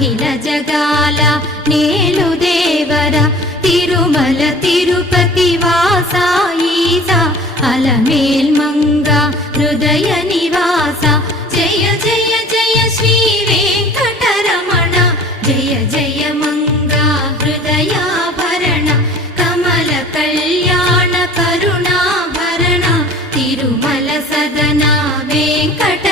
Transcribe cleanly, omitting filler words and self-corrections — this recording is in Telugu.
అఖిల జగాల నేలు దేవర తిరుమల తిరుపతి వాస ఈస అలమేల్ మంగ హృదయ నివాస జయ జయ జయ శ్రీ వెంకటరమణ జయ జయ మంగ హృదయాభరణ కమల కళ్యాణ కరుణాభరణ తిరుమల సదన వెంకట